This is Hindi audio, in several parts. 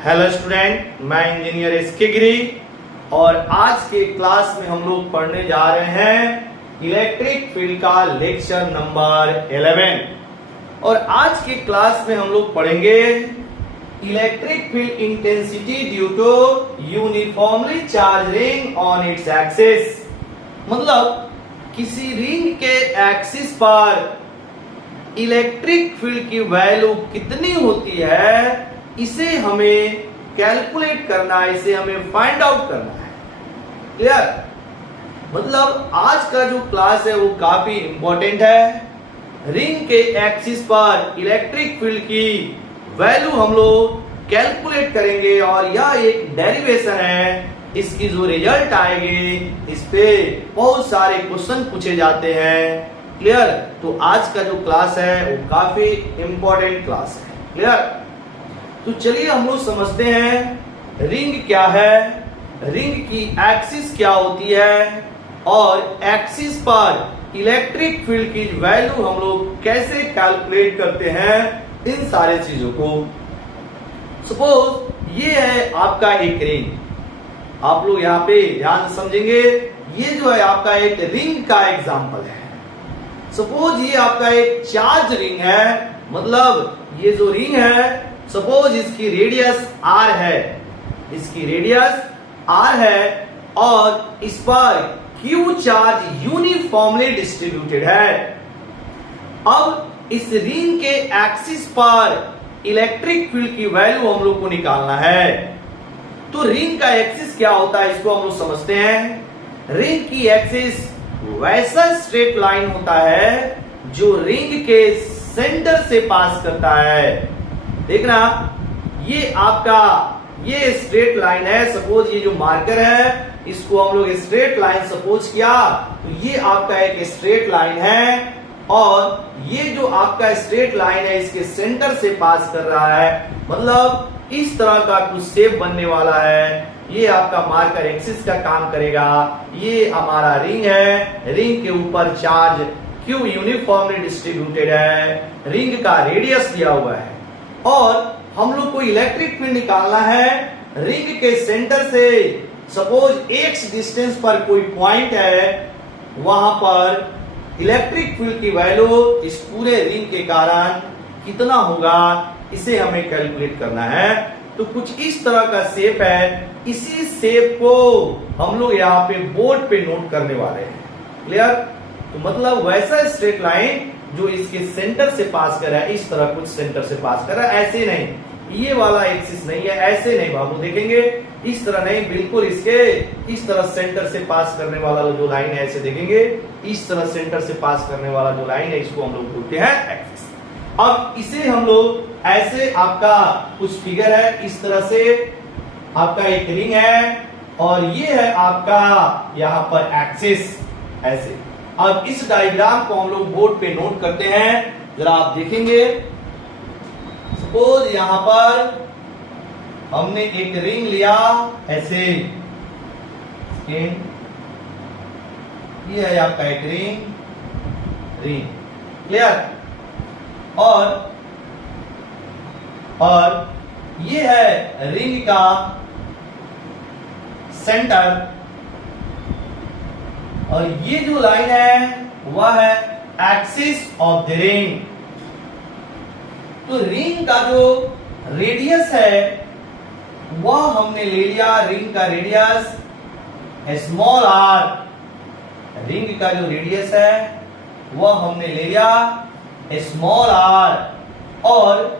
हेलो स्टूडेंट, मैं इंजीनियर एसके गिरी और आज के क्लास में हम लोग पढ़ने जा रहे हैं इलेक्ट्रिक फील्ड का लेक्चर नंबर 11। और आज के क्लास में हम लोग पढ़ेंगे electric field intensity due to uniformly charge ring on its axis. मतलब किसी रिंग के एक्सिस पर इलेक्ट्रिक फील्ड की वैल्यू कितनी होती है, इसे हमें कैलकुलेट करना है, इसे हमें फाइंड आउट करना है। क्लियर? मतलब आज का जो क्लास है वो काफी इंपॉर्टेंट है। रिंग के एक्सिस पर इलेक्ट्रिक फील्ड की वैल्यू हम लोग कैलकुलेट करेंगे और यह एक डेरिवेशन है। इसकी जो रिजल्ट आएगी इस पे बहुत सारे क्वेश्चन पूछे जाते हैं। क्लियर? तो आज का जो क्लास है वो काफी इंपॉर्टेंट क्लास है। क्लियर? तो चलिए हम लोग समझते हैं रिंग क्या है, रिंग की एक्सिस क्या होती है और एक्सिस पर इलेक्ट्रिक फील्ड की वैल्यू हम लोग कैसे कैलकुलेट करते हैं, इन सारे चीजों को। सपोज ये है आपका एक रिंग, आप लोग यहाँ पे ध्यान से समझेंगे। ये जो है आपका एक रिंग का एग्जांपल है। सपोज ये आपका एक चार्ज रिंग है, मतलब ये जो रिंग है सपोज इसकी रेडियस r है, इसकी रेडियस r है और इस पर q चार्ज यूनिफॉर्मली डिस्ट्रीब्यूटेड है। अब इस रिंग के एक्सिस पर इलेक्ट्रिक फील्ड की वैल्यू हम लोग को निकालना है। तो रिंग का एक्सिस क्या होता है इसको हम लोग समझते हैं। रिंग की एक्सिस वैसा स्ट्रेट लाइन होता है जो रिंग के सेंटर से पास करता है। देखना, ये आपका ये स्ट्रेट लाइन है। सपोज ये जो मार्कर है इसको हम लोग स्ट्रेट लाइन सपोज किया, तो ये आपका एक स्ट्रेट लाइन है और ये जो आपका स्ट्रेट लाइन है इसके सेंटर से पास कर रहा है। मतलब इस तरह का कुछ शेप बनने वाला है। ये आपका मार्कर एक्सिस का काम करेगा। ये हमारा रिंग है, रिंग के ऊपर चार्ज Q यूनिफॉर्मली डिस्ट्रीब्यूटेड है, रिंग का रेडियस दिया हुआ है और हम लोग को इलेक्ट्रिक फील्ड निकालना है रिंग के सेंटर से। सपोज x डिस्टेंस पर कोई पॉइंट है, वहां पर इलेक्ट्रिक फील्ड की वैल्यू इस पूरे रिंग के कारण कितना होगा, इसे हमें कैलकुलेट करना है। तो कुछ इस तरह का शेप है, इसी शेप को हम लोग यहाँ पे बोर्ड पे नोट करने वाले हैं। क्लियर? तो मतलब वैसा स्ट्रेट लाइन जो इसके सेंटर से पास कर रहा है, इस तरह कुछ सेंटर से पास कर रहा है, ऐसे नहीं, ये वाला एक्सिस नहीं है, ऐसे नहीं बाबू, देखेंगे इस तरह नहीं, बिल्कुल इसके इस तरह सेंटर से पास करने वाला जो लाइन है ऐसे देखेंगे, इस तरह सेंटर से पास करने वाला जो लाइन है इसको हम लोग बोलते हैं एक्सिस। अब इसे हम लोग ऐसे, आपका कुछ फिगर है, इस तरह से आपका एक रिंग है और ये है आपका यहाँ पर एक्सिस ऐसे। अब इस डायग्राम को हम लोग बोर्ड पे नोट करते हैं, जरा आप देखेंगे। सपोज यहां पर हमने एक रिंग लिया ऐसे, ये है आपका एक रिंग। क्लियर? और ये है रिंग का सेंटर और ये जो लाइन है वह है एक्सिस ऑफ द रिंग। तो रिंग का जो रेडियस है वह हमने ले लिया, रिंग का रेडियस स्मॉल r। रिंग का जो रेडियस है वह हमने ले लिया स्मॉल r और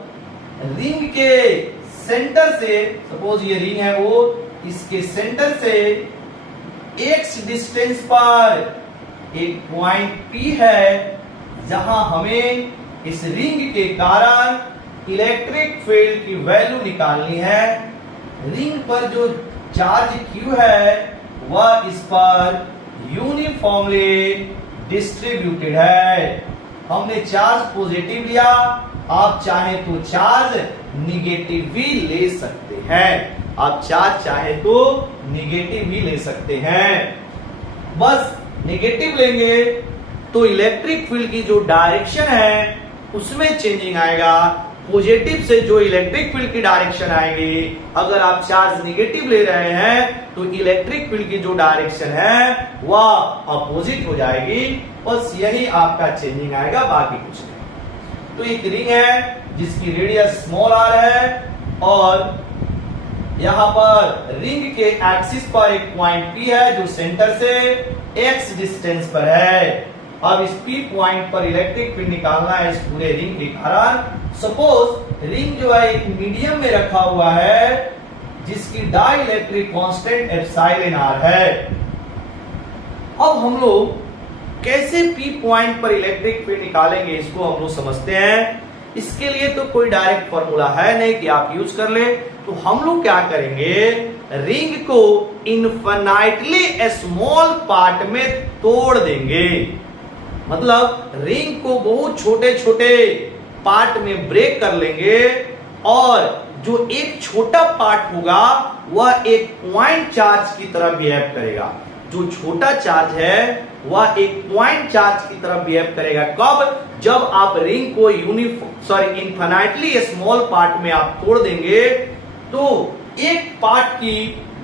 रिंग के सेंटर से, सपोज ये रिंग है वो इसके सेंटर से x डिस्टेंस पर एक पॉइंट P है जहां हमें इस रिंग के कारण इलेक्ट्रिक फील्ड की वैल्यू निकालनी है। रिंग पर जो चार्ज Q है वह इस पर यूनिफॉर्मली डिस्ट्रीब्यूटेड है। हमने चार्ज पॉजिटिव लिया, आप चाहे तो चार्ज निगेटिव भी ले सकते हैं, आप चार्ज चाहे तो निगेटिव भी ले सकते हैं। बस निगेटिव लेंगे तो इलेक्ट्रिक फील्ड की जो डायरेक्शन है उसमें चेंजिंग आएगा। पॉजिटिव से जो इलेक्ट्रिक फील्ड की डायरेक्शन आएगी, अगर आप चार्ज निगेटिव ले रहे हैं तो इलेक्ट्रिक फील्ड की जो डायरेक्शन है वह अपोजिट हो जाएगी। बस यही आपका चेंजिंग आएगा, बाकी कुछ नहीं। तो एक रिंग है जिसकी रेडियस स्मॉल आर है और यहां पर रिंग के एक्सिस पर एक पॉइंट P है जो सेंटर से x डिस्टेंस पर है। अब इस P पॉइंट पर इलेक्ट्रिक फील्ड निकालना है इस पूरे रिंग के कारण। सपोज रिंग जो है एक मीडियम में रखा हुआ है जिसकी डाइलेक्ट्रिक कांस्टेंट एप्सिलॉन r है। अब हम लोग कैसे P पॉइंट पर इलेक्ट्रिक फील्ड निकालेंगे इसको हम लोग समझते हैं। इसके लिए तो कोई डायरेक्ट फॉर्मूला है नहीं कि आप यूज कर ले। तो हम लोग क्या करेंगे, रिंग को इनफिनाइटली स्मॉल पार्ट में तोड़ देंगे। मतलब रिंग को बहुत छोटे छोटे पार्ट में ब्रेक कर लेंगे और जो एक छोटा पार्ट होगा वह एक पॉइंट चार्ज की तरह बिहेव करेगा। जो छोटा चार्ज है वह एक पॉइंट चार्ज की तरह बिहेव करेगा। कब? जब आप रिंग को इनफिनाइटली स्मॉल पार्ट में आप तोड़ देंगे तो एक पार्ट की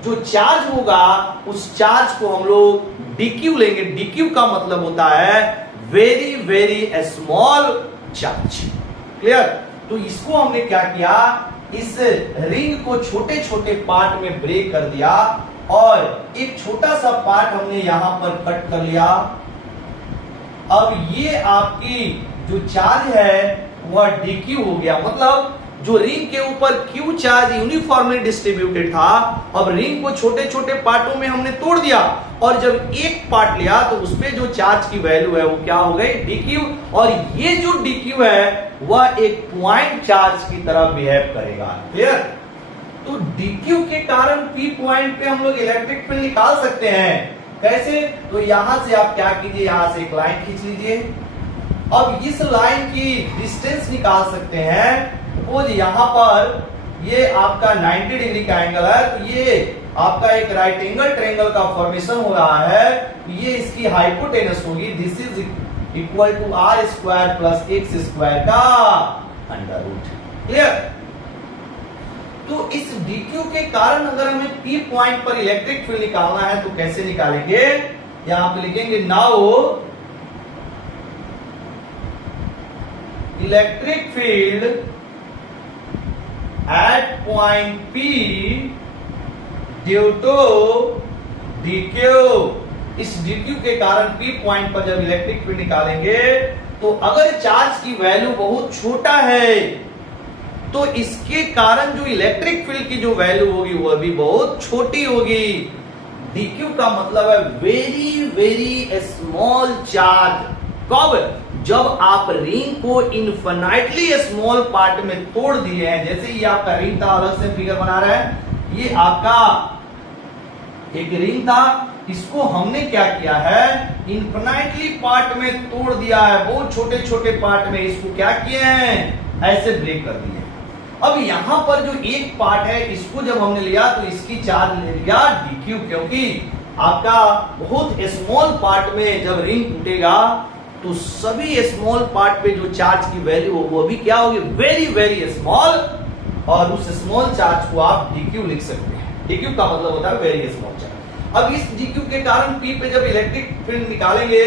जो चार्ज होगा उस चार्ज को हम लोग डीक्यू लेंगे। डीक्यू का मतलब होता है very very small charge. Clear? तो इसको हमने क्या किया, इस रिंग को छोटे छोटे पार्ट में ब्रेक कर दिया और एक छोटा सा पार्ट हमने यहां पर कट कर लिया। अब ये आपकी जो चार्ज है वह डीक्यू हो गया। मतलब जो रिंग के ऊपर क्यू चार्ज यूनिफॉर्मली डिस्ट्रीब्यूटेड था, अब रिंग को छोटे छोटे पार्टों में हमने तोड़ दिया और जब एक पार्ट लिया तो उसपे जो चार्ज की वैल्यू है वो क्या हो गई, डीक्यू। और ये जो डीक्यू है वह एक पॉइंट चार्ज की तरह बिहेव करेगा। क्लियर? तो डीक्यू के कारण पी पॉइंट पे हम लोग इलेक्ट्रिक फील्ड निकाल सकते हैं। कैसे? तो यहां से आप क्या कीजिए, यहां से एक लाइन खींच लीजिए। अब इस लाइन की डिस्टेंस निकाल सकते हैं। सपोज यहां पर ये आपका 90 डिग्री का एंगल है तो ये आपका एक राइट एंगल ट्रायंगल का फॉर्मेशन हो रहा है। ये इसकी हाइपोटेनस होगी, this is equal to r square plus x square का अंडर रूट। क्लियर? तो इस डीक्यू के कारण अगर हमें पी पॉइंट पर इलेक्ट्रिक फील्ड निकालना है तो कैसे निकालेंगे, यहां पे लिखेंगे now electric field at point P due to dq। इस dq के कारण P पॉइंट पर जब इलेक्ट्रिक फील्ड निकालेंगे तो अगर चार्ज की वैल्यू बहुत छोटा है तो इसके कारण जो इलेक्ट्रिक फील्ड की जो वैल्यू होगी वह भी बहुत छोटी होगी। dq का मतलब है वेरी वेरी स्मॉल चार्ज। कब? जब आप रिंग को इनफिनाइटली स्मॉल पार्ट में तोड़ दिए हैं। जैसे ये आपका रिंग था, अलग से फिगर बना रहा है, ये आपका एक रिंग था, इसको हमने क्या किया है, इनफिनाइटली पार्ट में तोड़ दिया है, बहुत छोटे छोटे पार्ट में इसको क्या किए हैं, ऐसे ब्रेक कर दिए। अब यहां पर जो एक पार्ट है इसको जब हमने लिया तो इसकी चार्ज ले लिया डीक्यू, क्योंकि आपका बहुत स्मॉल पार्ट में जब रिंग टूटेगा तो सभी स्मॉल पार्ट पे जो चार्ज की वैल्यू हो वो भी क्या होगी, वेरी वेरी स्मॉल। और उस स्मॉल चार्ज को आप डीक्यू लिख सकते हैं। डीक्यू का मतलब होता है वेरी स्मॉल चार्ज। अब इस डीक्यू के कारण पी पे जब इलेक्ट्रिक फील्ड निकालेंगे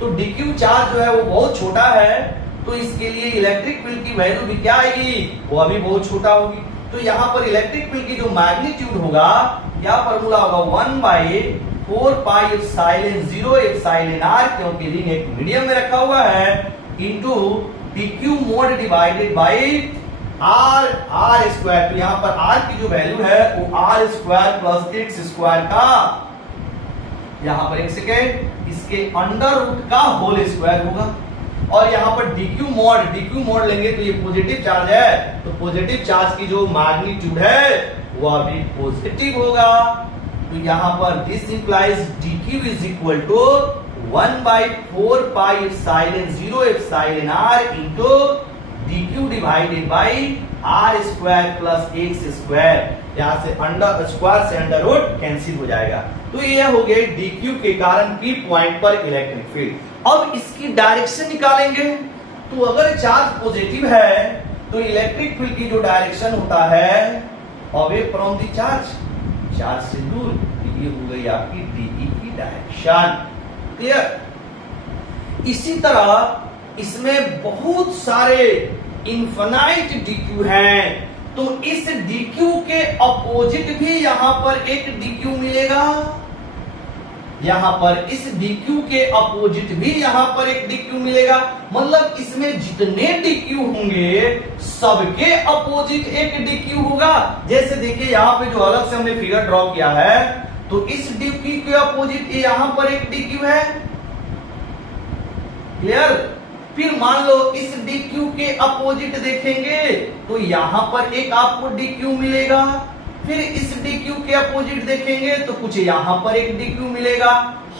तो डीक्यू चार्ज जो है वो बहुत छोटा है, तो इसके लिए इलेक्ट्रिक फील्ड की वैल्यू भी क्या आएगी, वो अभी बहुत छोटा होगी। तो यहां पर इलेक्ट्रिक फील्ड की जो मैग्नीट्यूड होगा, क्या फॉर्मूला होगा, 1/4 पाई एप्सिलॉन 0 एप्सिलॉन r, क्योंकि रिंग एक मीडियम में रखा हुआ है, into dq mode divided by r square. तो यहां पर r की जो वैल्यू है वो r square plus x square का, यहां पर एक सेकेंड, इसके अंडर रूट का होल स्क्वायर होगा। और यहां पर dq मोड लेंगे तो ये पॉजिटिव चार्ज है, तो पॉजिटिव चार्ज की जो मैग्नीट्यूड है वह भी पॉजिटिव होगा। तो यहां पर this implies dq is equal to 1/4 pi epsilon 0 epsilon r into dq divided by r square plus x square. यहां से अंडर स्क्वायर से अंडर रूट कैंसिल हो जाएगा। तो ये हो गया dq के कारण p पॉइंट पर इलेक्ट्रिक फील्ड। अब इसकी डायरेक्शन निकालेंगे। तो अगर चार्ज पॉजिटिव है तो इलेक्ट्रिक फील्ड की जो डायरेक्शन होता है अवे फ्रॉम द चार्ज से दूर, ये हो गई आपकी डीई की डायरेक्शन। क्लियर। इसी तरह इसमें बहुत सारे इनफाइनाइट डीक्यू हैं, तो इस डीक्यू के अपोजिट भी यहां पर एक डीक्यू मिलेगा, यहां पर इस डीक्यू के अपोजिट भी यहां पर एक डीक्यू मिलेगा। मतलब इसमें जितने डीक्यू होंगे सबके अपोजिट एक डीक्यू होगा। जैसे देखिए यहां पे जो अलग से हमने फिगर ड्रॉ किया है, तो इस डीक्यू के अपोजिट यहां पर एक डीक्यू है। क्लियर। फिर मान लो इस डीक्यू के अपोजिट देखेंगे तो यहां पर एक आपको डीक्यू मिलेगा। फिर इस डीक्यू के अपोजिट देखेंगे तो कुछ यहां पर एक डीक्यू मिलेगा।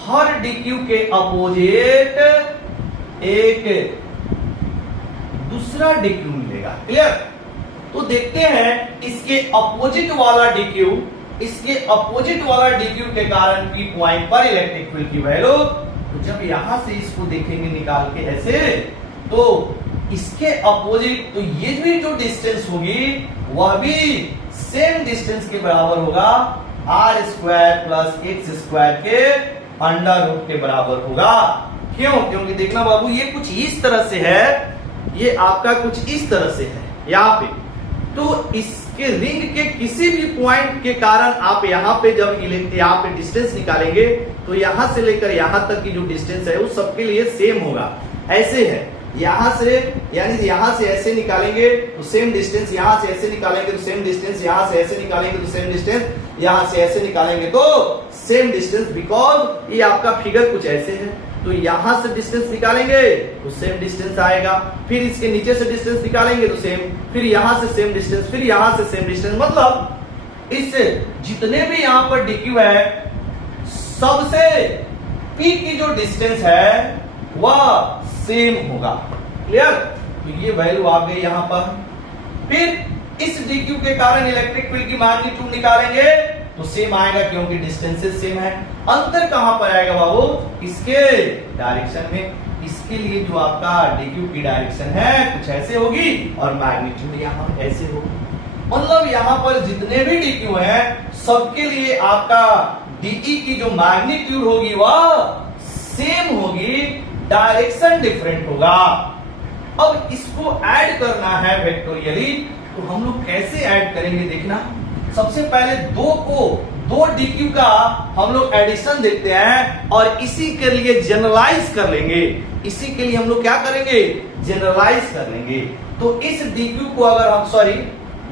हर डीक्यू के अपोजिट एक दूसरा डीक्यू मिलेगा। क्लियर। तो देखते हैं इसके अपोजिट वाला डीक्यू, इसके अपोजिट वाला डीक्यू के कारण पी पॉइंट पर इलेक्ट्रिक फील्ड की वैल्यू, तो जब यहां से इसको देखेंगे निकाल के ऐसे, तो इसके अपोजिट, तो ये भी जो डिस्टेंस होगी वह भी सेम डिस्टेंस के बराबर होगा, r square plus x square के अंडर रूट के बराबर होगा। क्यों? क्योंकि देखना बाबू ये कुछ इस तरह से है, ये आपका कुछ इस तरह से है यहां पे, तो इसके रिंग के किसी भी पॉइंट के कारण आप यहां पे जब यहां पे डिस्टेंस निकालेंगे तो यहां से लेकर यहां तक की जो डिस्टेंस है वो सबके लिए सेम होगा। ऐसे है, यहां से यानी यहां से ऐसे निकालेंगे तो सेम डिस्टेंस, यहां से ऐसे निकालेंगे तो सेम डिस्टेंस, यहां से ऐसे निकालेंगे तो सेम डिस्टेंस, यहां से ऐसे निकालेंगे तो सेम डिस्टेंस। बिकॉज ये आपका फिगर कुछ ऐसे है, तो यहां से डिस्टेंस निकालेंगे तो सेम डिस्टेंस आएगा, फिर इसके नीचे से डिस्टेंस निकालेंगे तो सेम, फिर यहां से सेम डिस्टेंस, फिर यहां से सेम डिस्टेंस। मतलब इस जितने भी यहां पर डीक्यू है सबसे पी की जो डिस्टेंस है वह सेम होगा। क्लियर। तो ये वैल्यू आ गई यहां पर। फिर इस डीक्यू के कारण इलेक्ट्रिक फील्ड की मैग्नीट्यूड निकालेंगे तो सेम आएगा क्योंकि डिस्टेंसेस सेम है। अंतर कहां पर आएगा बाबू? इसके डायरेक्शन में। इसके लिए जो आपका डीक्यू की डायरेक्शन है कुछ ऐसे होगी और मैग्नीट्यूड यहां ऐसे होगी। मतलब यहां पर जितने भी डीक्यू हैं सबके लिए आपका डीई की जो मैग्नीट्यूड होगी वह सेम होगी, डायरेक्शन डिफरेंट होगा। अब इसको ऐड करना है वेक्टोरियली, तो हम लोग कैसे ऐड करेंगे देखना। सबसे पहले दो डीक्यू का हम लोग एडिशन देखते हैं और इसी के लिए जनरलाइज कर लेंगे। इसी के लिए हम लोग क्या करेंगे? जनरलाइज कर लेंगे। तो इस डीक्यू को अगर हम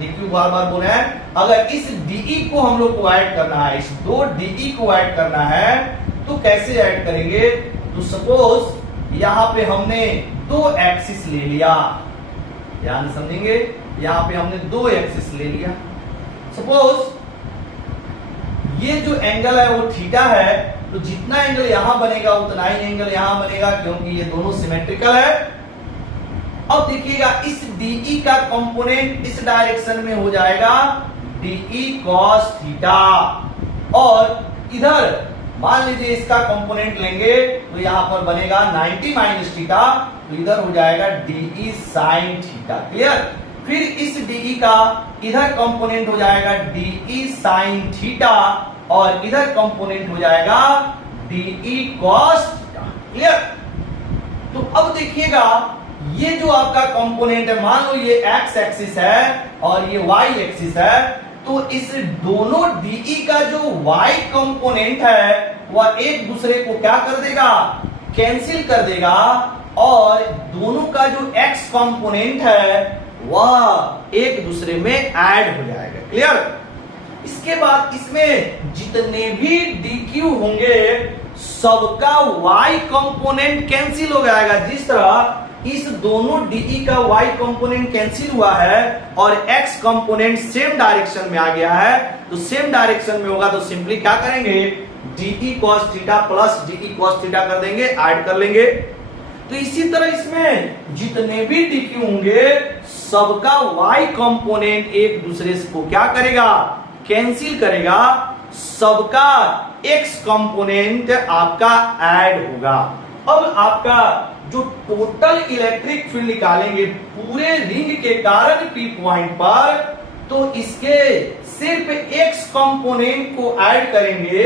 डीक्यू बार बार बोल रहे हैं, अगर इस डीई को हम लोग को ऐड करना है, इस दो डीई को ऐड करना है तो कैसे ऐड करेंगे? तो सपोज यहां पे हमने दो एक्सिस ले लिया, ध्यान समझेंगे, यहां पे हमने दो एक्सिस ले लिया। सपोज ये जो एंगल है वो थीटा है, तो जितना एंगल यहां बनेगा उतना ही एंगल यहां बनेगा क्योंकि ये दोनों सिमेट्रिकल है। अब देखिएगा इस डीई का कंपोनेंट इस डायरेक्शन में हो जाएगा डीई कॉस थीटा, और इधर मान लीजिए इसका कंपोनेंट लेंगे तो यहां पर बनेगा 90 माइनस थीटा, तो इधर हो जाएगा डीई साइन थीटा। क्लियर। फिर इस डीई का इधर कंपोनेंट हो जाएगा डीई साइन थीटा और इधर कंपोनेंट हो जाएगा डीई कॉस थीटा। क्लियर। तो अब देखिएगा ये जो आपका कंपोनेंट है, मान लो ये एक्स एक्सिस है और ये वाई एक्सिस है, तो इस दोनों डीई का जो y कंपोनेंट है वह एक दूसरे को क्या कर देगा? कैंसिल कर देगा, और दोनों का जो x कंपोनेंट है वह एक दूसरे में ऐड हो जाएगा। क्लियर। इसके बाद इसमें जितने भी डीक्यू होंगे सबका y कंपोनेंट कैंसिल हो जाएगा। जिस तरह इस दोनों डीई का y कंपोनेंट कैंसिल हुआ है और x कंपोनेंट सेम डायरेक्शन में आ गया है, तो सेम डायरेक्शन में होगा तो सिंपली क्या करेंगे? D e cos theta plus d e cos theta कर देंगे, ऐड कर लेंगे। तो इसी तरह इसमें जितने भी डीक्यू होंगे सबका y कंपोनेंट एक दूसरे को क्या करेगा? कैंसिल करेगा, सबका x कंपोनेंट आपका ऐड होगा। अब आपका जो टोटल इलेक्ट्रिक फील्ड निकालेंगे पूरे रिंग के कारण पी पॉइंट पर, तो इसके सिर्फ x कंपोनेंट को ऐड करेंगे,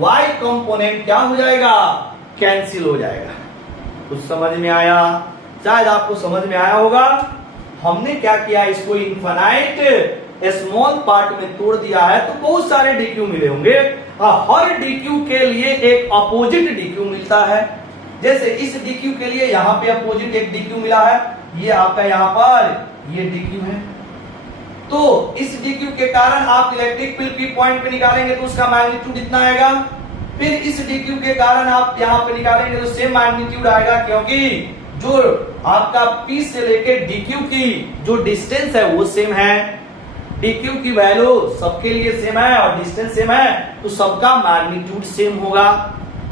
y कंपोनेंट क्या हो जाएगा, कैंसिल हो जाएगा। कुछ समझ में आया? शायद आपको समझ में आया होगा। हमने क्या किया, इसको इनफाइनाइट स्मॉल पार्ट में तोड़ दिया है, तो बहुत सारे डीक्यू मिले होंगे। हर डीक्यू के लिए एक अपोजिट डीक्यू मिलता है। जैसे इस डीक्यू के लिए यहां पे अपोजिट एक डीक्यू मिला है, ये आपका यहां पर ये डीक्यू है। तो इस डीक्यू के कारण आप इलेक्ट्रिक फील्ड पी पॉइंट पे निकालेंगे तो उसका मैग्नीट्यूड इतना आएगा। फिर इस डीक्यू के कारण आप यहां पे निकालेंगे तो सेम मैग्नीट्यूड आएगा, क्योंकि जो आपका पी से लेके डीक्यू की जो डिस्टेंस है वो सेम है। डीक्यू की वैल्यू सबके लिए सेम है और डिस्टेंस सेम है, तो सबका मैग्नीट्यूड सेम होगा,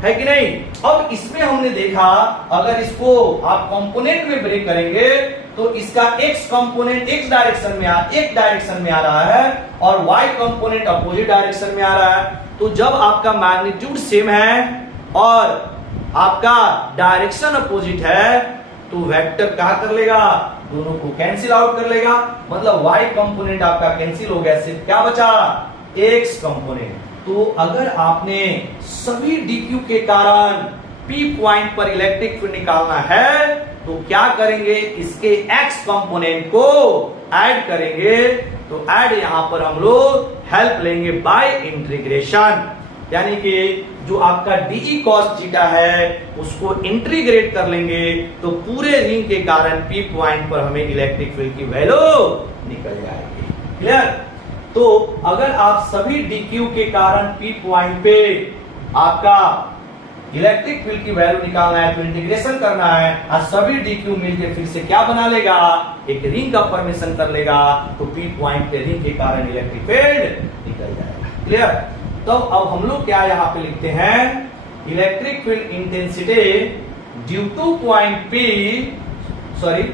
है कि नहीं। अब इसमें हमने देखा अगर इसको आप कंपोनेंट में ब्रेक करेंगे तो इसका x कंपोनेंट एक डायरेक्शन में आ रहा है और y कंपोनेंट अपोजिट डायरेक्शन में आ रहा है। तो जब आपका मैग्नीट्यूड सेम है और आपका डायरेक्शन अपोजिट है तो वेक्टर क्या कर लेगा, दोनों को कैंसिल आउट कर लेगा। मतलब y कंपोनेंट आपका कैंसिल हो गया, सिर्फ क्या बचा, x कंपोनेंट। तो अगर आपने सभी dq के कारण p पॉइंट पर इलेक्ट्रिक फील्ड निकालना है तो क्या करेंगे, इसके x कंपोनेंट को ऐड करेंगे। तो ऐड यहां पर हम लोग हेल्प लेंगे बाय इंटीग्रेशन, यानी कि जो आपका डी कॉस थीटा है उसको इंटीग्रेट कर लेंगे तो पूरे रिंग के कारण पी पॉइंट पर हमें इलेक्ट्रिक फील्ड की वैल्यू निकल जाएगी। क्लियर? तो अगर आप सभी डीक्यू के कारण पी पॉइंट पे आपका इलेक्ट्रिक फील्ड की वैल्यू निकालना है तो इंटीग्रेशन करना है, और सभी डीक्यू मिलकर फिर से क्या बना लेगा, एक रिंग का फॉर्मेशन कर लेगा, तो पी पॉइंट पे रिंग के कारण इलेक्ट्रिक फील्ड निकल जाएगा। क्लियर? तो अब हम लोग क्या यहां पे लिखते हैं, electric field intensity due to point P, sorry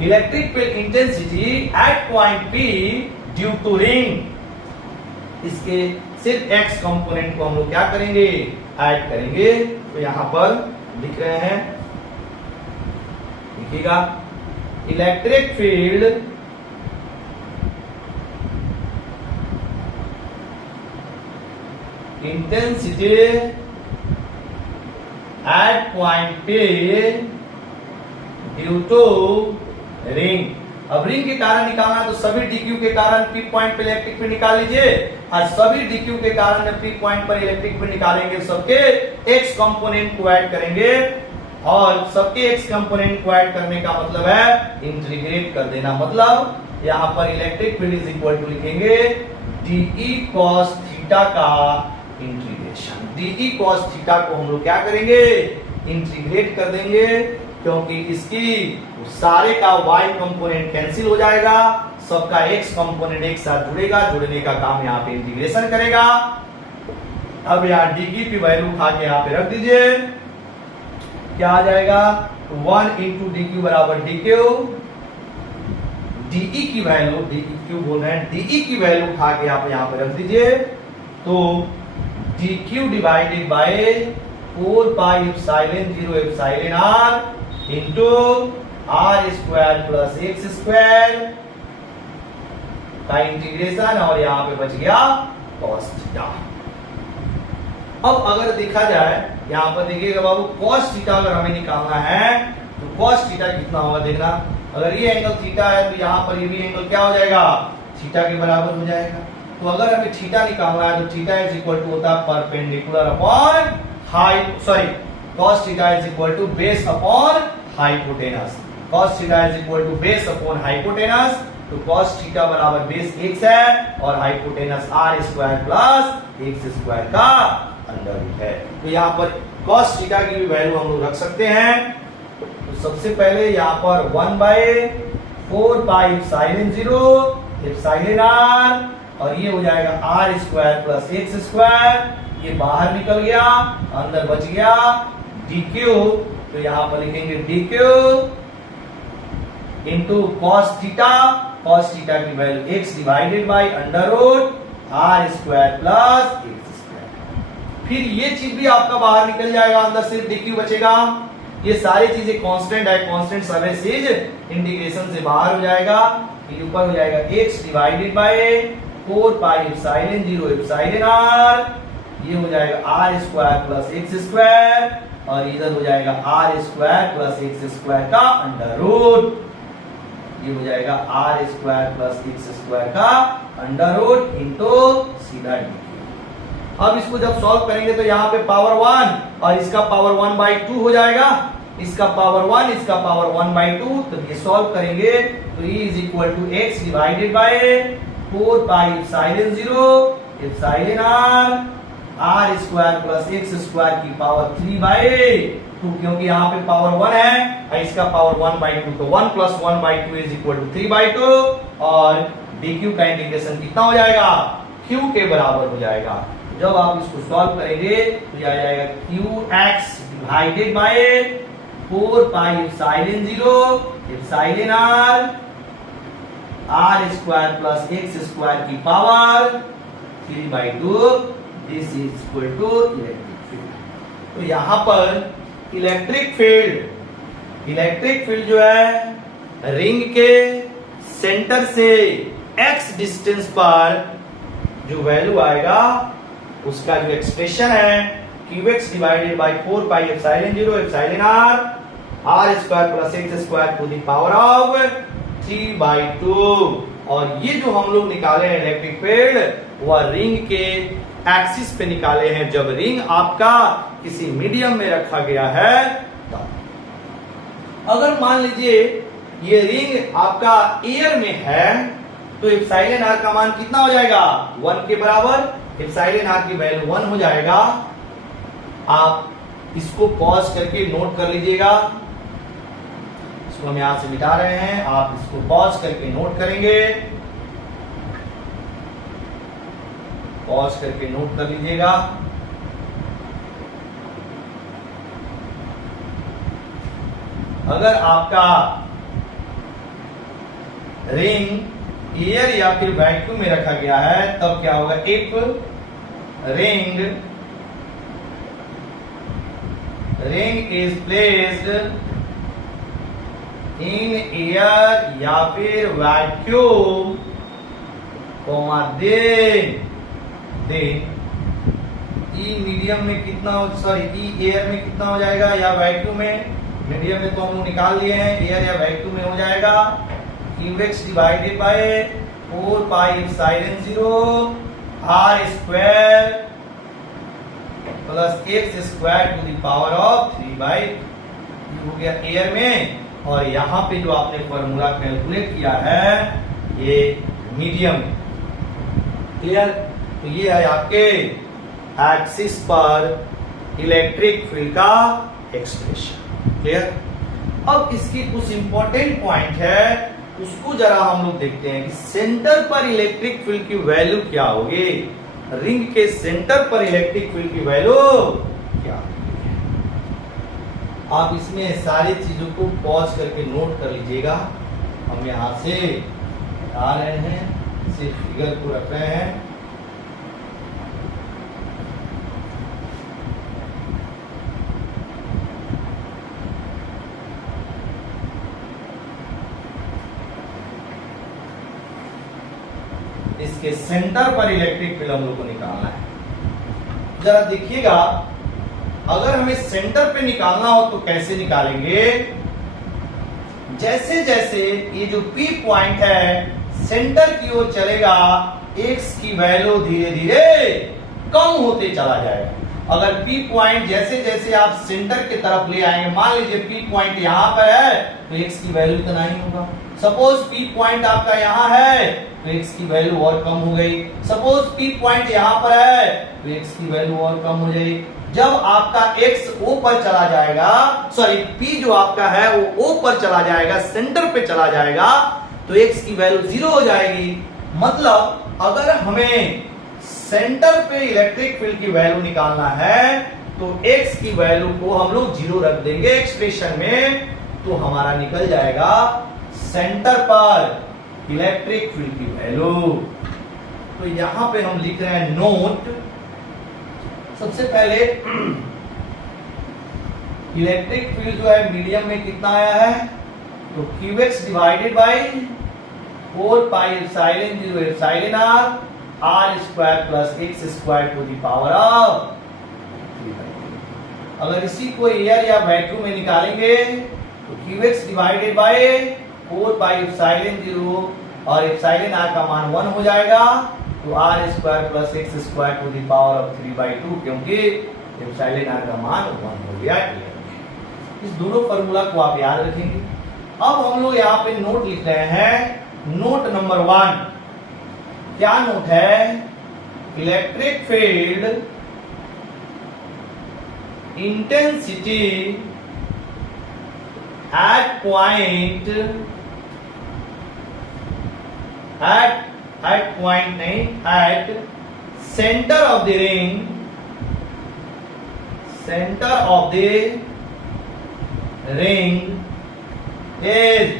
electric field intensity at point P due to ring. इसके सिर्फ x कंपोनेंट को हम लोग क्या करेंगे, ऐड करेंगे। तो यहां पर लिख रहे हैं, देखिएगा electric field intensity at point P due to ring. अब रिंग के कारण निकालना तो सभी डीक्यू के कारण पी पॉइंट पर इलेक्ट्रिक फील्ड निकाल लीजिए, और सभी डीक्यू के कारण पी पॉइंट पर इलेक्ट्रिक फील्ड निकालेंगे, सबके एक्स कंपोनेंट को ऐड करेंगे, और सबके एक्स कंपोनेंट को ऐड करने का मतलब है इंटीग्रेट कर देना। मतलब यहां पर electric field is equal to लिखेंगे डीई कॉस थीटा का इंटीग्रेशन। डीई कॉस थीटा को हम लोग क्या करेंगे, इंटीग्रेट कर देंगे, क्योंकि इसकी सारे का y कंपोनेंट कैंसिल हो जाएगा, सबका x कंपोनेंट एक साथ जुड़ेगा, जुड़ने का काम यहाँ पे इंटीग्रेशन करेगा। अब यहाँ डी की वैल्यू उठा के यहाँ पे रख दीजिए, क्या आ जाएगा, 1 इंटू डी क्यू बराबर डी क्यू। डीई की वैल्यू, डी क्यू बोल रहे हैं, डीई की वैल्यू उठा के आप यहाँ पे रख दीजिए, तो d q divided by 4 pi epsilon 0 epsilon r into r square plus x square का इंटीग्रेशन, और यहां पे बच गया cos थीटा। अब अगर देखा जाए यहां पर देखिएगा बाबू, cos थीटा अगर हमें निकालना है तो cos थीटा कितना होगा देखना। अगर ये एंगल थीटा है तो यहां पर ये भी एंगल क्या हो जाएगा, थीटा के बराबर हो जाएगा। तो अगर हमें थीटा निकालना है तो थीटा इज इक्वल टू होता है perpendicular upon height, sorry cos theta is equal to base upon hypotenuse. cos theta is equal to base upon hypotenuse, तो cos थीटा बराबर बेस x है और hypotenuse r square plus x square का अंडर रूट है। तो यहाँ पर cos थीटा की भी वैल्यू हम लोग रख सकते हैं। तो सबसे पहले यहाँ पर 1/4 पाई एप्सिलॉन 0 एप्सिलॉन r, और ये हो जाएगा r square plus x square, ये बाहर निकल गया, अंदर बच गया dq। तो यहां पर लिखेंगे dq into cos theta, cos theta की value x divided by under root r square plus x square. फिर ये चीज भी आपका बाहर निकल जाएगा, अंदर सिर्फ dq बचेगा। ये सारी चीजें कांस्टेंट है, कांस्टेंट सर्वे चीज इंटीग्रेशन से बाहर हो जाएगा, ये ऊपर हो जाएगा x divided by 4 pi epsilon 0 epsilon r, ये हो जाएगा r square plus x square, और इधर हो जाएगा r square plus x square का अंडर रूट, ये हो जाएगा r square plus x square का अंडर रूट इंटू सीधा dt। अब इसको जब सॉल्व करेंगे तो यहाँ पे पावर 1 और इसका पावर 1/2 हो जाएगा, इसका पावर 1 इसका पावर 1/2, तो ये सॉल्व करेंगे तो e is equal to x divided by 4 pi epsilon 0 epsilon r square plus x square की पावर 3/2, क्योंकि यहाँ पे पावर 1 है और इसका पावर 1/2, तो 1 प्लस 1/2 इज इक्वल टू 3/2, और dq का इंटीग्रेशन कितना हो जाएगा, q के बराबर हो जाएगा। जब आप इसको सॉल्व करेंगे तो यह आ जाएगा qx divided by 4 pi epsilon 0 epsilon r square plus x square की power 3/2, this is equal to electric field. तो यहां पर इलेक्ट्रिक फील्ड जो है रिंग के सेंटर से x डिस्टेंस पर जो वैल्यू आएगा उसका जो एक्सप्रेशन है qx divided by 4 pi epsilon 0 epsilon r square plus x square to the power of 3/2, और ये जो हम लोग निकाले हैं इलेक्ट्रिक फील्ड वह रिंग के एक्सिस पे निकाले हैं, जब रिंग आपका किसी मीडियम में रखा गया है तब। अगर मान लीजिए ये रिंग आपका एयर में है तो एप्सिलॉन r का मान कितना हो जाएगा, 1 के बराबर, एप्सिलॉन r की वैल्यू 1 हो जाएगा। आप इसको पॉज करके नोट कर लीजिएगा, इसको हम यहां से मिटा रहे हैं, आप इसको पॉज करके नोट करेंगे, पॉज करके नोट कर लीजिएगा। अगर आपका रिंग एयर या फिर वैक्यूम में रखा गया है तब क्या होगा, if ring is placed in air या फिर वैक्यूम देन ई मीडियम में कितना, सॉरी ई एयर में कितना हो जाएगा या वैक्यूम में, मीडियम में तो हम लोग निकाल लिए हैं, एयर या वैक्यूम में हो जाएगा qx divided by 4 pi epsilon 0 r square plus x square to the power of 3/2 हो गया एयर में, और यहाँ पे जो आपने फॉर्मूला कैलकुलेट किया है ये मीडियम। क्लियर? तो ये है आपके एक्सिस पर इलेक्ट्रिक फील्ड का एक्सप्रेशन। क्लियर? अब इसकी कुछ इंपॉर्टेंट पॉइंट है उसको जरा हम लोग देखते हैं कि सेंटर पर इलेक्ट्रिक फील्ड की वैल्यू क्या होगी, रिंग के सेंटर पर इलेक्ट्रिक फील्ड की वैल्यू क्या होगी। आप इसमें सारी चीजों को पॉज करके नोट कर लीजिएगा। हम यहां से आ रहे हैं, सिर्फ फिगर को रख रहे हैं। इसके सेंटर पर इलेक्ट्रिक फील्ड हम लोग को निकालना है। जरा देखिएगा, अगर हमें सेंटर पे निकालना हो तो कैसे निकालेंगे, जैसे जैसे ये जो P पॉइंट है सेंटर की ओर चलेगा x की वैल्यू धीरे धीरे कम होते चला जाएगा। अगर P पॉइंट जैसे जैसे आप सेंटर की तरफ ले आएंगे, मान लीजिए P पॉइंट यहां पर है तो x की वैल्यू इतना ही होगा। सपोज P पॉइंट आपका यहां है तो x की वैल्यू और कम हो गई। सपोज P पॉइंट यहां पर है तो x की वैल्यू और कम हो जाएगी। जब आपका x O पर चला जाएगा, सॉरी P जो आपका है वो O पर चला जाएगा, सेंटर पे चला जाएगा, तो x की वैल्यू 0 हो जाएगी। मतलब अगर हमें सेंटर पे इलेक्ट्रिक फील्ड की वैल्यू निकालना है तो x की वैल्यू को हम लोग 0 रख देंगे एक्सप्रेशन में, तो हमारा निकल जाएगा सेंटर पर इलेक्ट्रिक फील्ड की वैल्यू। तो यहां पे हम लिख रहे हैं नोट। सबसे पहले इलेक्ट्रिक फील्ड जो है मीडियम में कितना आया है, तो QX divided by 4 pi epsilon 0 epsilon r square plus x square to the power of 3/2। अगर इसी को एयर या वैक्यूम में निकालेंगे तो QX divided by 4 pi epsilon 0 और एप्सिलॉन r का मान 1 हो जाएगा, तो r square plus x square to the power of 3/2, क्योंकि एप्सिलॉन r का मान 1 हो गया। इस दोनों फार्मूला को आप याद रखेंगे। अब हम लोग यहाँ पे नोट लिख रहे हैं, नोट नंबर 1। क्या नोट है, electric field intensity at point at centre of the ring, centre of the ring is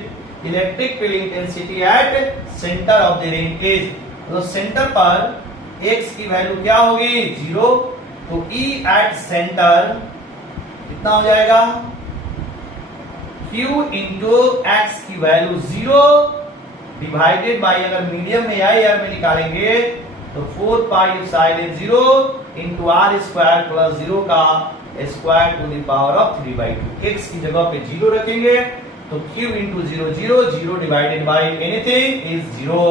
electric field intensity at centre of the ring is, तो सेंटर पर x की वैल्यू क्या होगी, 0, तो E एट सेंटर कितना हो जाएगा, Q इंटू x की वैल्यू 0 डिवाइडेड बाई, अगर मीडियम में या एयर में निकालेंगे तो 4 pi epsilon 0 into r square plus 0 का square to the power of 3/2। x की जगह पे 0 रखेंगे तो Q into 0 0 0 divided by anything is 0,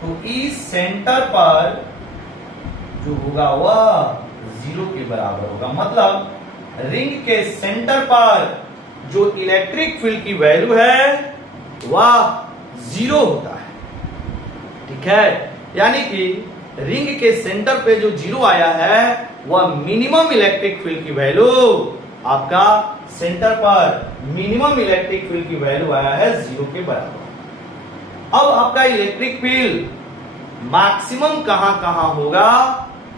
तो E सेंटर पर जो होगा वह 0 के बराबर होगा। मतलब रिंग के सेंटर पर जो इलेक्ट्रिक फील्ड की वैल्यू है वह 0 होता है, ठीक है। यानी कि रिंग के सेंटर पे जो 0 आया है वह मिनिमम इलेक्ट्रिक फील्ड की वैल्यू, आपका सेंटर पर मिनिमम इलेक्ट्रिक फील्ड की वैल्यू आया है 0 के बराबर। अब आपका इलेक्ट्रिक फील्ड मैक्सिमम कहां कहां होगा,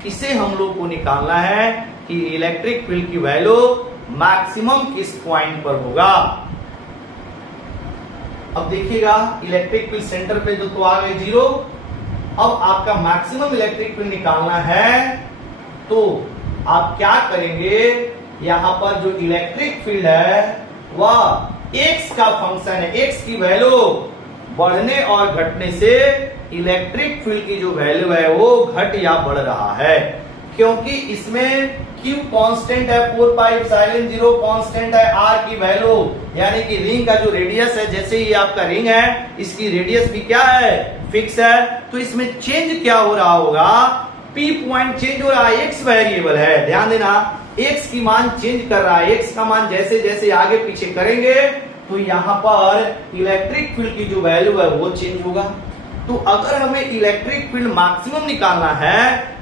इसे हम लोग को निकालना है कि इलेक्ट्रिक फील्ड की वैल्यू मैक्सिमम किस पॉइंट पर होगा। अब देखिएगा, इलेक्ट्रिक फील्ड सेंटर पे जो तो आ गए 0, अब आपका मैक्सिमम इलेक्ट्रिक फील्ड निकालना है तो आप क्या करेंगे, यहां पर जो इलेक्ट्रिक फील्ड है वह x का फंक्शन है, x की वैल्यू बढ़ने और घटने से इलेक्ट्रिक फील्ड की जो वैल्यू है वो घट या बढ़ रहा है, क्योंकि इसमें Q कांस्टेंट है, 4 पाई एप्सिलॉन 0 कांस्टेंट है, R की वैल्यू यानी कि रिंग का जो रेडियस है, जैसे ये आपका रिंग है इसकी रेडियस भी क्या है, फिक्स है, तो इसमें चेंज क्या हो रहा होगा, P पॉइंट चेंज हो रहा है, X वेरिएबल है, ध्यान देना, X की मान चेंज कर रहा है, X का मान जैसे जैसे आगे पीछे करेंगे तो यहां पर इलेक्ट्रिक फील्ड की जो वैल्यू है वो चेंज होगा। तो अगर हमें इलेक्ट्रिक फील्ड मैक्सिमम निकालना है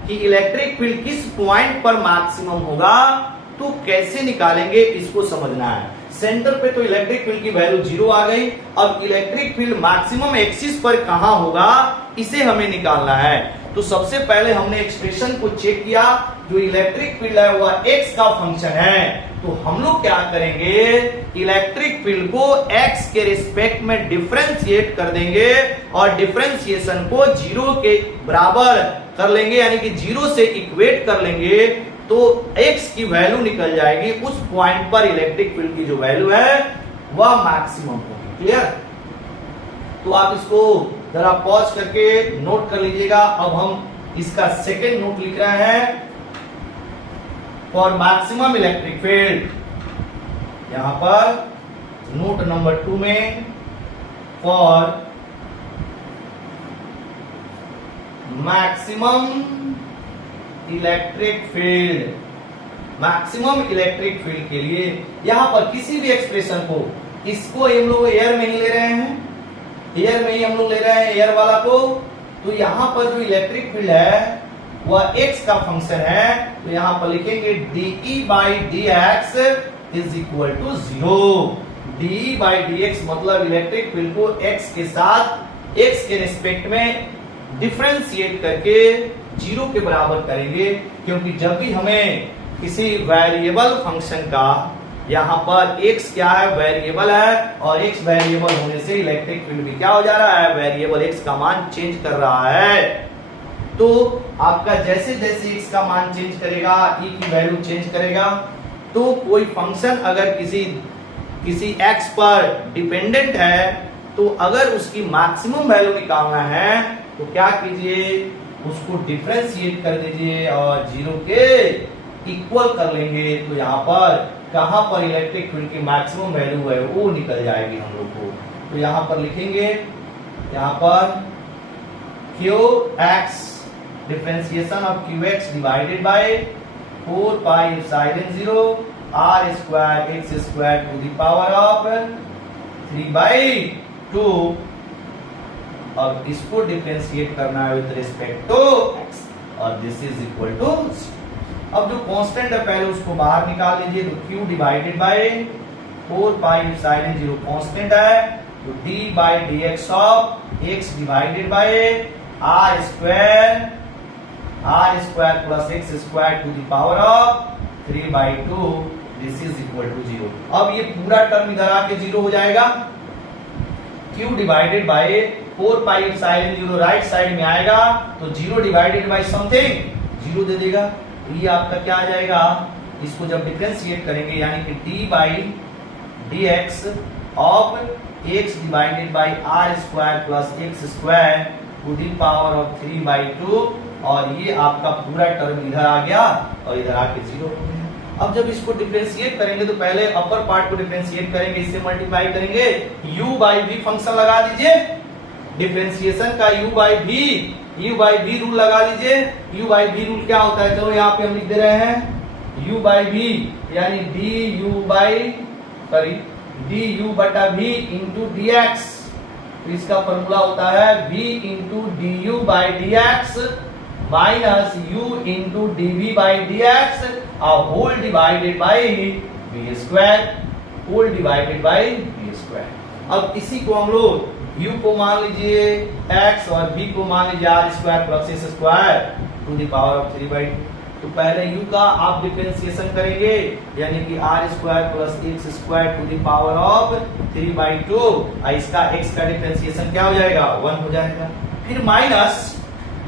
कि इलेक्ट्रिक फील्ड किस पॉइंट पर मैक्सिमम होगा, तो कैसे निकालेंगे इसको समझना है। सेंटर पे तो इलेक्ट्रिक फील्ड की वैल्यू 0 आ गई, अब इलेक्ट्रिक फील्ड मैक्सिमम एक्सिस पर कहां होगा इसे हमें निकालना है। तो सबसे पहले हमने एक्सप्रेशन को चेक किया, जो इलेक्ट्रिक फील्ड है वह x का फंक्शन है, तो हम लोग क्या करेंगे, इलेक्ट्रिक फील्ड को x के रिस्पेक्ट में डिफरेंशिएट कर देंगे और डिफरेंशिएशन को 0 के बराबर कर लेंगे, यानी कि 0 से इक्वेट कर लेंगे, तो x की वैल्यू निकल जाएगी, उस पॉइंट पर इलेक्ट्रिक फील्ड की जो वैल्यू है वह मैक्सिमम होगी। क्लियर? तो आप इसको जरा पॉज करके नोट कर लीजिएगा। अब हम इसका सेकेंड नोट लिख रहे हैं, फॉर मैक्सिमम इलेक्ट्रिक फील्ड, यहां पर नोट नंबर 2 में for maximum electric field, maximum electric field के लिए यहां पर किसी भी एक्सप्रेशन को, इसको हम लोग एयर में ही ले रहे हैं, एयर में ही हम लोग ले रहे हैं एयर वाला को, तो यहां पर जो इलेक्ट्रिक फील्ड है वह x का फंक्शन है, तो यहां पर लिखेंगे dE by dx is equal to 0। dE by dx मतलब इलेक्ट्रिक फील्ड को x के साथ, x के रिस्पेक्ट में डिफरेंशिएट करके 0 के बराबर करेंगे, क्योंकि जब भी हमें किसी वेरिएबल फंक्शन का, यहां पर x क्या है, वेरिएबल है, और x वेरिएबल होने से इलेक्ट्रिक फील्ड भी क्या हो जा रहा है, वेरिएबल x का मान चेंज कर रहा है। तो आपका जैसे जैसे x का मान चेंज करेगा E की वैल्यू चेंज करेगा, तो कोई फंक्शन अगर किसी x पर डिपेंडेंट है, तो अगर उसकी मैक्सिमम वैल्यू निकालना है तो क्या कीजिए, उसको डिफरेंशिएट कर दीजिए और 0 के इक्वल कर लेंगे। तो यहाँ पर कहां पर इलेक्ट्रिक फील्ड की मैक्सिमम वैल्यू है वो निकल जाएगी हम लोग को। तो यहाँ पर लिखेंगे, यहाँ पर qx differentiation of qx divided by 4 pi epsilon 0 r square x square to the power of 3/2। अब इसको डिफरेंशिएट करना है विद रिस्पेक्ट टू x और दिस इज इक्वल टू। अब जो कांस्टेंट है पहले उसको बाहर निकाल लीजिए। तो q divided by 4 pi epsilon 0 constant है, तो d by dx of x divided by r square plus x square to the power of 3/2, this is equal to 0। अब ये पूरा टर्म इधर आके 0 हो जाएगा। q divided by 4 pi epsilon 0 right side में आएगा, तो 0 डिवाइडेड बाय समथिंग 0 दे देगा। तो ये आपका क्या आ जाएगा, इसको जब डिफरेंशिएट करेंगे यानी कि d by dx of x divided by r square plus x square to the power of 3/2, और ये आपका पूरा टर्म इधर आ गया और इधर आके 0 हो गया। अब जब इसको डिफरेंशिएट करेंगे तो पहले अपर पार्ट को डिफरेंशिएट करेंगे, इससे मल्टीप्लाई करेंगे, u बाई v फंक्शन लगा दीजिए। डिफरेंशिएशन का u बाई v रूल लगा लीजिए। u बाई v रूल क्या होता है, चलो यहाँ पे हम लिख दे रहे हैं u बाई v यानी du बटा v इंटू dx। तो इसका फॉर्मूला होता है v into du by dx minus u into dv by dx whole divided by v square, whole divided by v square. अब इसी को हम लोग u को मान लीजिए x और v को मान लीजिए r square plus s square to the power of 3/2। तो पहले u का आप डिफरेंशिएशन करेंगे यानी कि r square plus x square to the power of 3/2, और इसका x का डिफरेंशिएशन क्या हो जाएगा, 1 हो जाएगा। फिर माइनस,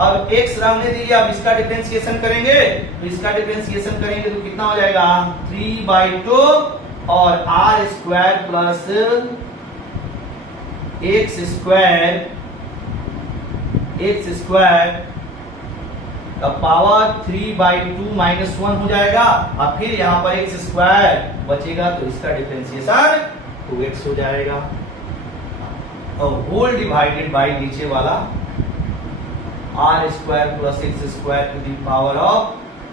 अब x रहने दीजिए, अब इसका डिफरेंशिएशन करेंगे, तो इसका डिफरेंशिएशन करेंगे तो कितना हो जाएगा 3/2 और r square plus x square का पावर 3/2 माइनस 1 हो जाएगा, और फिर यहाँ पर x स्क्वायर बचेगा तो इसका डिफरेंशिएशन 2x हो जाएगा, और होल डिवाइडेड बाई नीचे वाला r square plus x square to the power of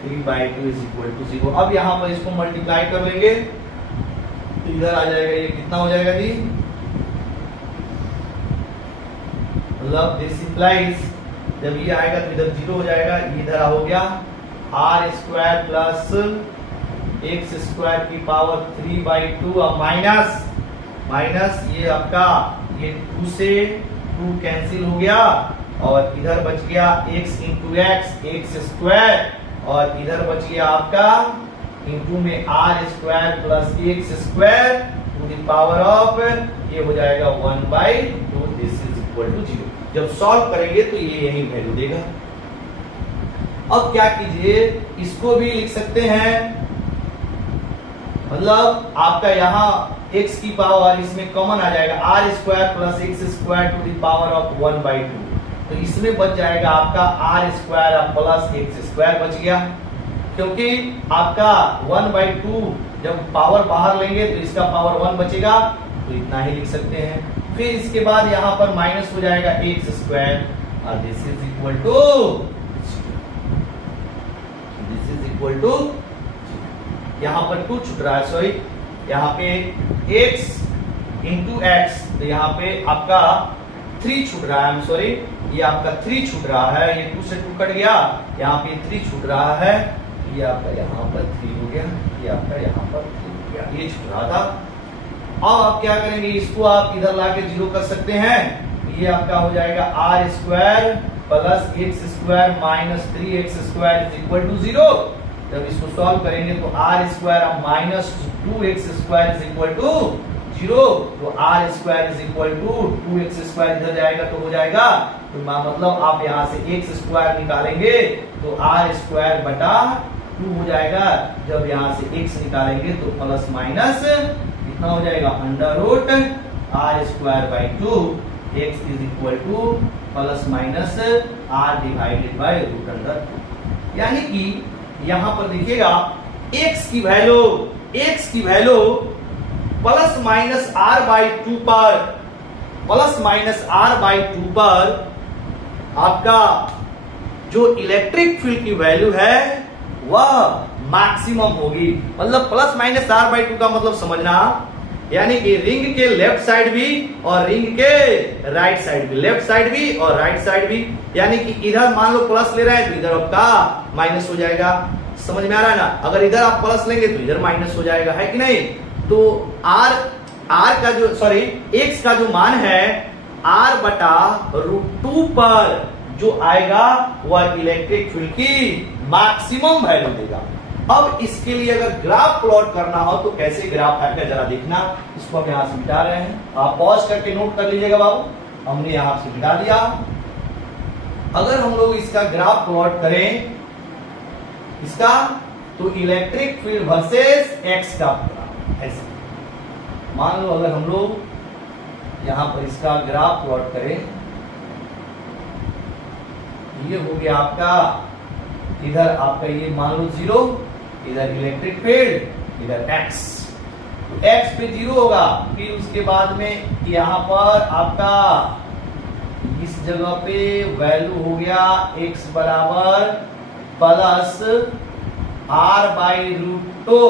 3/2 is equal to 0। अब यहाँ पर इसको मल्टीप्लाई कर लेंगे तो इधर आ जाएगा, ये कितना हो जाएगा जी, मतलब दिस इंप्लाइज जब ये आएगा तो इधर 0 हो जाएगा, इधर हो गया r square plus x square की पावर 3/2 और माइनस ये आपका ये 2 से 2 कैंसिल हो गया, और इधर बच गया x इंटू x स्क्वायर, और इधर बच गया आपका इंटू में r square plus x square to the power of, ये हो जाएगा 1/2, दिस इज इक्वल टू 0। जब सॉल्व करेंगे तो ये यही वैल्यू देगा। अब क्या कीजिए, इसको भी लिख सकते हैं, मतलब आपका यहाँ x की पावर इसमें कॉमन आ जाएगा, r square plus x square to the power of 1/2, तो इसमें बच जाएगा आपका r square plus x square बच गया, क्योंकि आपका 1/2 जब पावर बाहर लेंगे तो इसका पावर 1 बचेगा, तो इतना ही लिख सकते हैं। फिर इसके बाद यहाँ पर माइनस हो जाएगा x स्क्वायर, और दिस इज इक्वल टू यहाँ पर 2 छूट रहा है, सॉरी यहाँ पे x इंटू x, तो यहाँ पे आपका 3 छूट रहा है, सॉरी ये आपका 3 छूट रहा है, ये 2 से 2 कट गया, यहाँ पे 3 छूट रहा है, ये आपका यहाँ पर 3 हो गया, ये आपका यहाँ पर 3 हो गया, ये छूट रहा था। अब आप क्या करेंगे, इसको आप इधर लाके 0 कर सकते हैं, ये आपका हो जाएगा r square plus x square minus 3x square is equal to 0। जब इसको सॉल्व करेंगे तो r square minus 2x square is equal to 0, तो r square is equal to 2x square इधर जाएगा तो हो जाएगा, तो मतलब आप यहाँ से x स्क्वायर निकालेंगे तो r स्क्वायर बटा 2 हो जाएगा। जब यहां से x निकालेंगे तो प्लस माइनस कितना हो जाएगा, under root r square by 2 x is equal to plus minus r divided by root under. यानी कि यहां पर देखिएगा x की value plus minus r by 2 पर आपका जो इलेक्ट्रिक फील्ड की वैल्यू है वह मैक्सिमम होगी। मतलब प्लस माइनस आर बाई 2 का मतलब समझना, यानी कि रिंग के लेफ्ट साइड भी और रिंग के राइट साइड भी, लेफ्ट साइड भी और राइट साइड भी, यानी कि इधर मान लो प्लस ले रहा है तो इधर आपका माइनस हो जाएगा। समझ में आ रहा है ना? अगर इधर आप प्लस लेंगे तो इधर माइनस हो जाएगा, है कि नहीं? तो आर का जो एक्स का जो मान है आर बटा रूट 2 पर जो आएगा वह इलेक्ट्रिक फील्ड की मैक्सिमम वैल्यू देगा। अब इसके लिए अगर ग्राफ प्लॉट करना हो तो कैसे ग्राफ आएगा जरा देखना। इसको हम यहां से मिटा रहे हैं, आप पॉज करके नोट कर लीजिएगा बाबू। हमने यहां से मिटा दिया। अगर हम लोग इसका ग्राफ प्लॉट करें इसका, तो इलेक्ट्रिक फील्ड वर्सेस एक्स का ऐसे मान लो, अगर हम लोग यहां पर इसका ग्राफ प्लॉट करें, ये हो गया आपका, इधर आपका ये मान लो 0, इधर इलेक्ट्रिक फील्ड, इधर x, तो x पे 0 होगा। फिर उसके बाद में यहां पर आपका इस जगह पे वैल्यू हो गया x बराबर प्लस आर बाई रूट 2।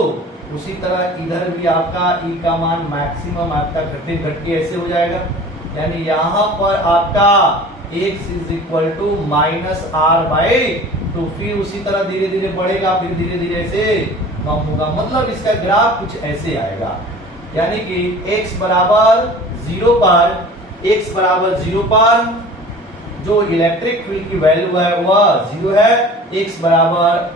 उसी तरह इधर भी आपका e का मान मैक्सिमम आपका घटते घटके ऐसे हो जाएगा, यानी यहां पर आपका x is equal to minus r by 2। फिर उसी तरह धीरे धीरे बढ़ेगा, फिर धीरे धीरे से कम होगा। मतलब इसका ग्राफ कुछ ऐसे आएगा, यानी कि x बराबर 0 पर जो इलेक्ट्रिक फील्ड की वैल्यू है वह 0 है, x बराबर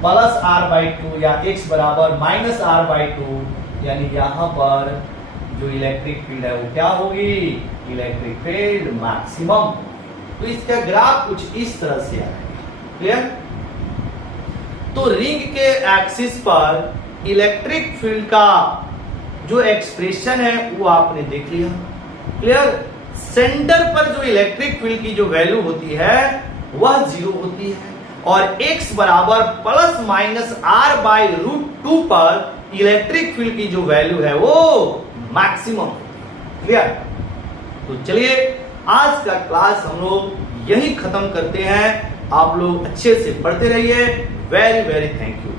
प्लस आर बाई 2 या x बराबर माइनस आर बाई 2, यानी यहां पर जो इलेक्ट्रिक फील्ड है वो क्या होगी, इलेक्ट्रिक फील्ड मैक्सिमम। तो इसका ग्राफ कुछ इस तरह से आएगा। क्लियर? तो रिंग के एक्सिस पर इलेक्ट्रिक फील्ड का जो एक्सप्रेशन है वो आपने देख लिया। क्लियर? सेंटर पर जो इलेक्ट्रिक फील्ड की जो वैल्यू होती है वह 0 होती है, और x बराबर plus minus r by root 2 पर इलेक्ट्रिक फील्ड की जो वैल्यू है वो मैक्सिमम। क्लियर? तो चलिए आज का क्लास हम लोग यही खत्म करते हैं। आप लोग अच्छे से पढ़ते रहिए। Very very thank you.